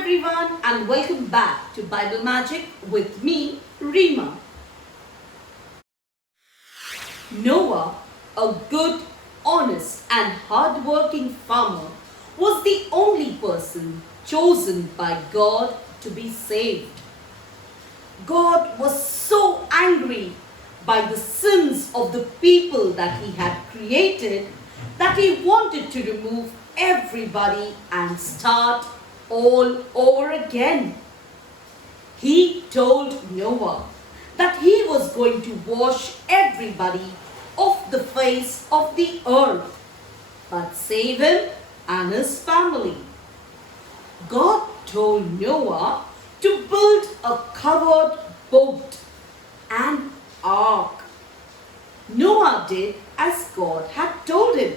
everyone and welcome back to Bible Magic with me, Reema. Noah, a good, honest and hard-working farmer, was the only person chosen by God to be saved. God was so angry by the sins of the people that he had created that he wanted to remove everybody and start all over again. He told Noah that he was going to wash everybody off the face of the earth, but save him and his family. God told Noah to build a covered boat, an ark. Noah did as God had told him.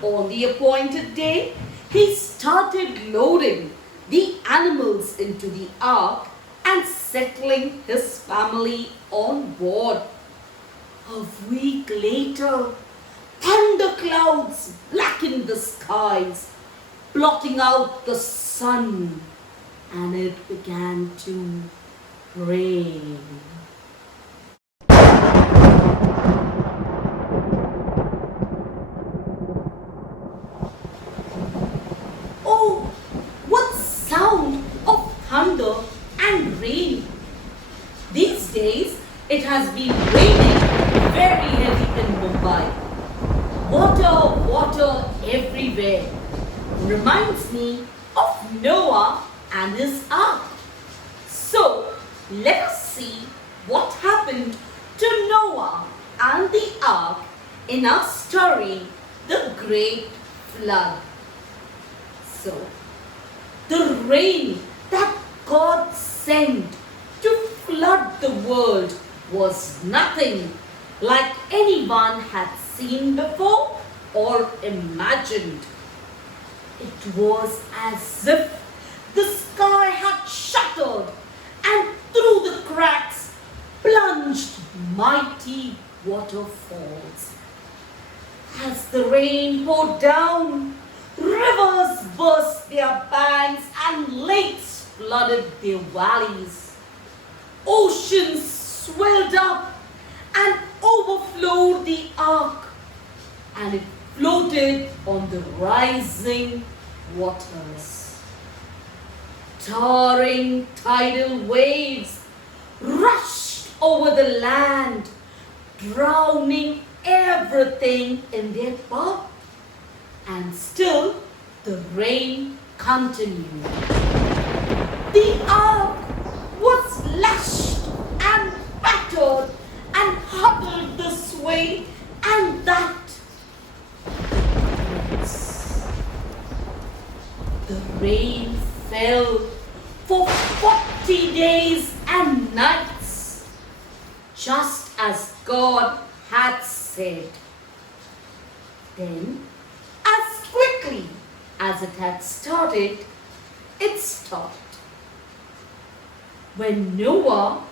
On the appointed day, he started loading the animals into the ark and settling his family on board. A week later, thunder clouds blackened the skies, blotting out the sun, and it began to rain. Oh, what sound of thunder and rain! These days, it has been raining very heavy in Mumbai. Water everywhere. Reminds me of Noah and his ark. So, let us see what happened to Noah and the ark in our story, The Great Flood. So, the rain that God sent to flood the world was nothing like anyone had seen before or imagined. It was as if the sky had shuttered and through the cracks plunged mighty waterfalls. As the rain poured down, rivers burst their banks and lakes flooded their valleys. Oceans swelled up and overflowed the ark, and it floated on the rising waters. Towering tidal waves rushed over the land, drowning everything in their path. And still the rain continued. The ark was lashed and battered and huddled this way and that. The rain fell for 40 days and nights, just as God had said. Then, as quickly as it had started, it stopped. When Noah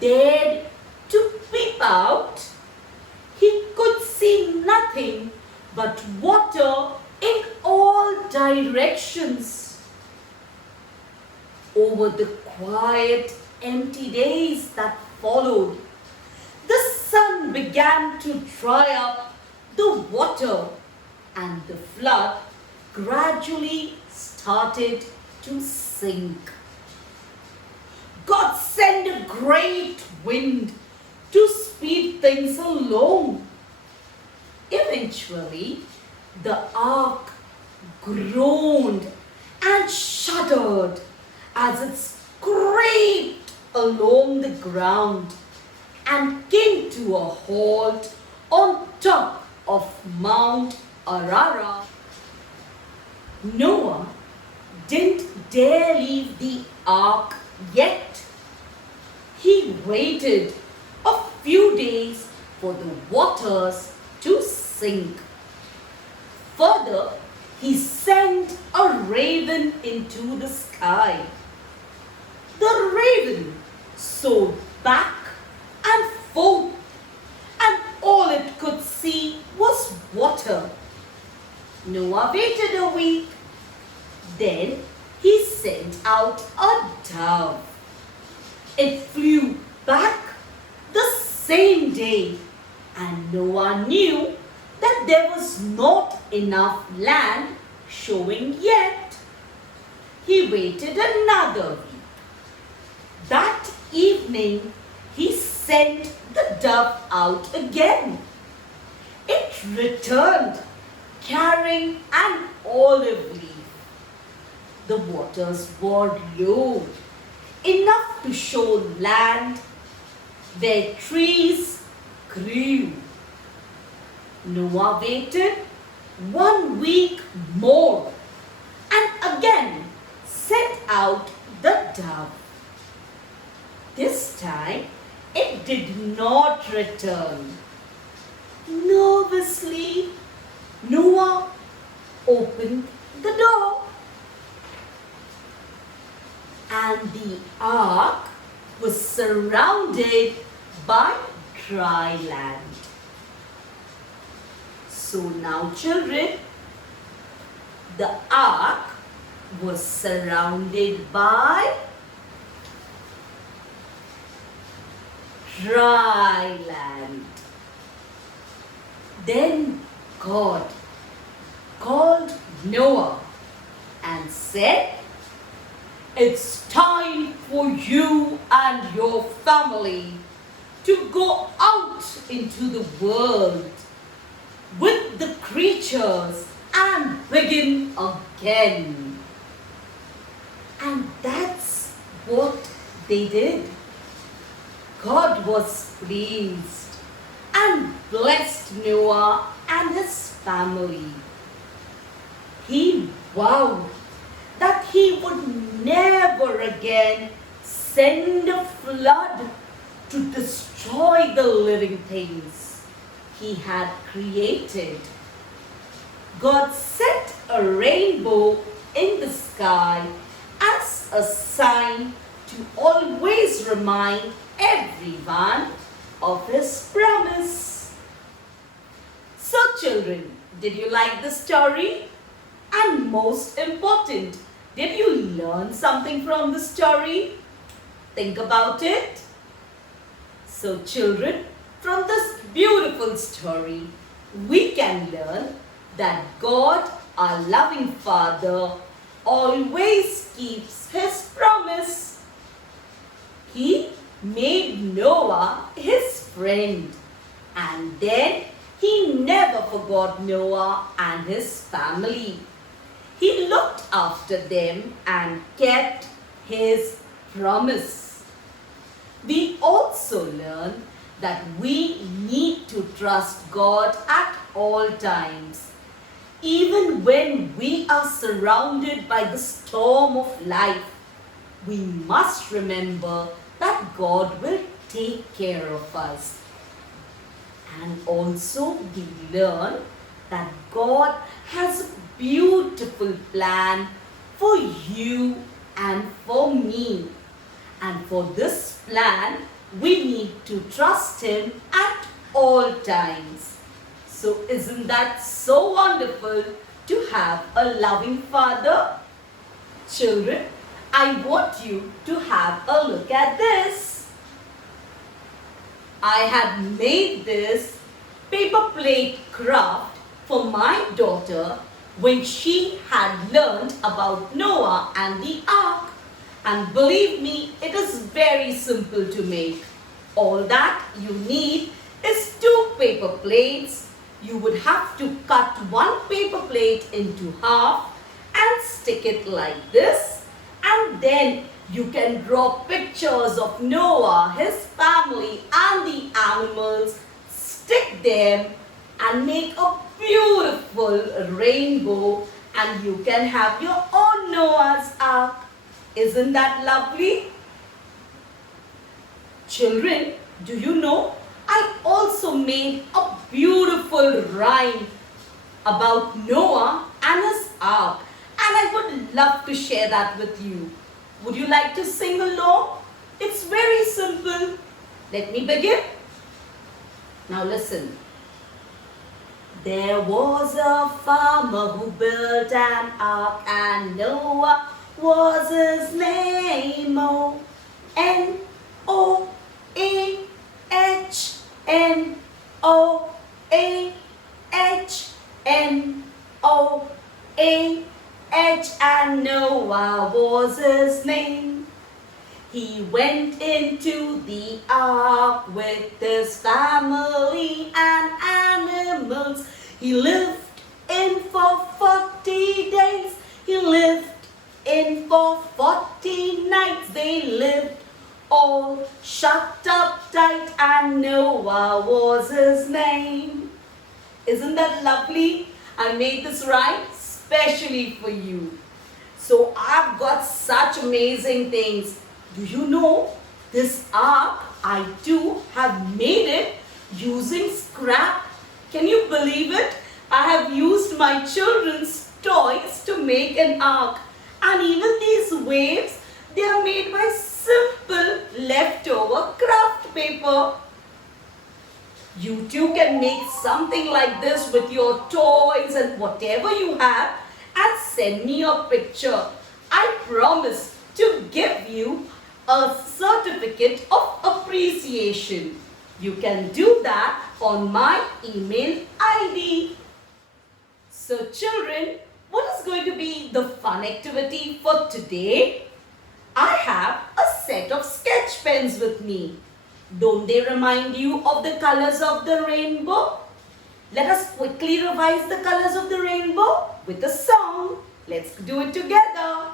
dared to peep out, he could see nothing but water in all directions. Over the quiet, empty days that followed, the sun began to dry up the water, and the flood gradually started to sink. God sent a great wind to speed things along. Eventually, the ark groaned and shuddered as it scraped along the ground and came to a halt on top of Mount Ararat. Noah didn't dare leave the ark yet. He waited a few days for the waters to sink. Further, he sent a raven into the sky. The raven soared back and forth, and all it could see was water. Noah waited a week. Then he said, out a dove. It flew back the same day, and Noah knew that there was not enough land showing yet. He waited another week. That evening, he sent the dove out again. It returned carrying an olive leaf. The waters were low, enough to show land where trees grew. Noah waited 1 week more and again sent out the dove. This time it did not return. Nervously, Noah opened the door, and the ark was surrounded by dry land. So now, children, the ark was surrounded by dry land. Then God called Noah and said, "It's time for you and your family to go out into the world with the creatures and begin again." And that's what they did. God was pleased and blessed Noah and his family. He vowed that he would never again send a flood to destroy the living things he had created. God set a rainbow in the sky as a sign to always remind everyone of his promise. So, children, did you like the story? And most important, did you learn something from the story? Think about it. So, children, from this beautiful story, we can learn that God, our loving Father, always keeps his promise. He made Noah his friend, and then he never forgot Noah and his family. He looked after them and kept his promise. We also learn that we need to trust God at all times. Even when we are surrounded by the storm of life, we must remember that God will take care of us. And also we learn that God has a beautiful plan for you and for me. And for this plan, we need to trust Him at all times. So isn't that so wonderful to have a loving Father? Children, I want you to have a look at this. I had made this paper plate craft for my daughter when she had learned about Noah and the ark. And believe me, it is very simple to make. All that you need is 2 paper plates. You would have to cut one paper plate into half and stick it like this. And then you can draw pictures of Noah, his family and the animals, stick them and make a beautiful rainbow, and you can have your own Noah's Ark. Isn't that lovely? Children, do you know, I also made a beautiful rhyme about Noah and his ark, and I would love to share that with you. Would you like to sing along? It's very simple. Let me begin. Now listen. There was a farmer who built an ark, and Noah was his name? Oh, Noah, Noah, and Noah was his name. He went into the ark with his family and animals. He lived in for 40 days. He lived in for 40 nights. They lived all shut up tight, and Noah was his name. Isn't that lovely? I made this rhyme specially for you. So I've got such amazing things. Do you know this ark I too have made it using scrap? Can you believe it? I have used my children's toys to make an ark. And even these waves, they are made by simple leftover craft paper. You too can make something like this with your toys and whatever you have and send me your picture. I promise to give you a certificate of appreciation. You can do that on my email ID. So children, what is going to be the fun activity for today? I have a set of sketch pens with me. Don't they remind you of the colors of the rainbow? Let us quickly revise the colors of the rainbow with a song. Let's do it together.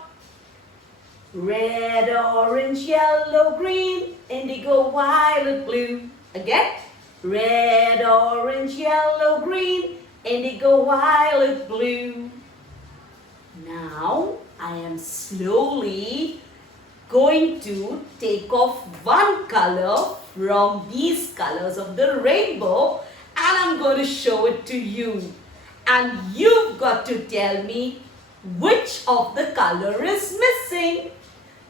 Red, orange, yellow, green, indigo, violet, blue. Again. Red, orange, yellow, green, indigo, violet, blue. Now I am slowly going to take off one color from these colors of the rainbow and I'm going to show it to you. And you've got to tell me which of the color is missing.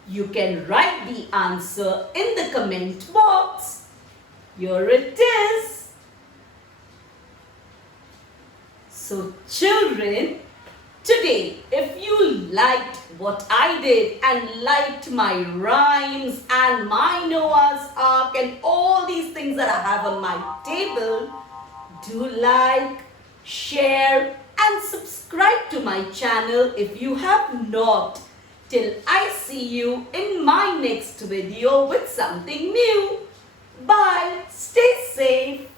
You can write the answer in the comment box. Here it is. So children, today, if you liked what I did and liked my rhymes and my Noah's Ark and all these things that I have on my table, do like, share and subscribe to my channel if you have not. Till I see you in my next video with something new. Bye. Stay safe.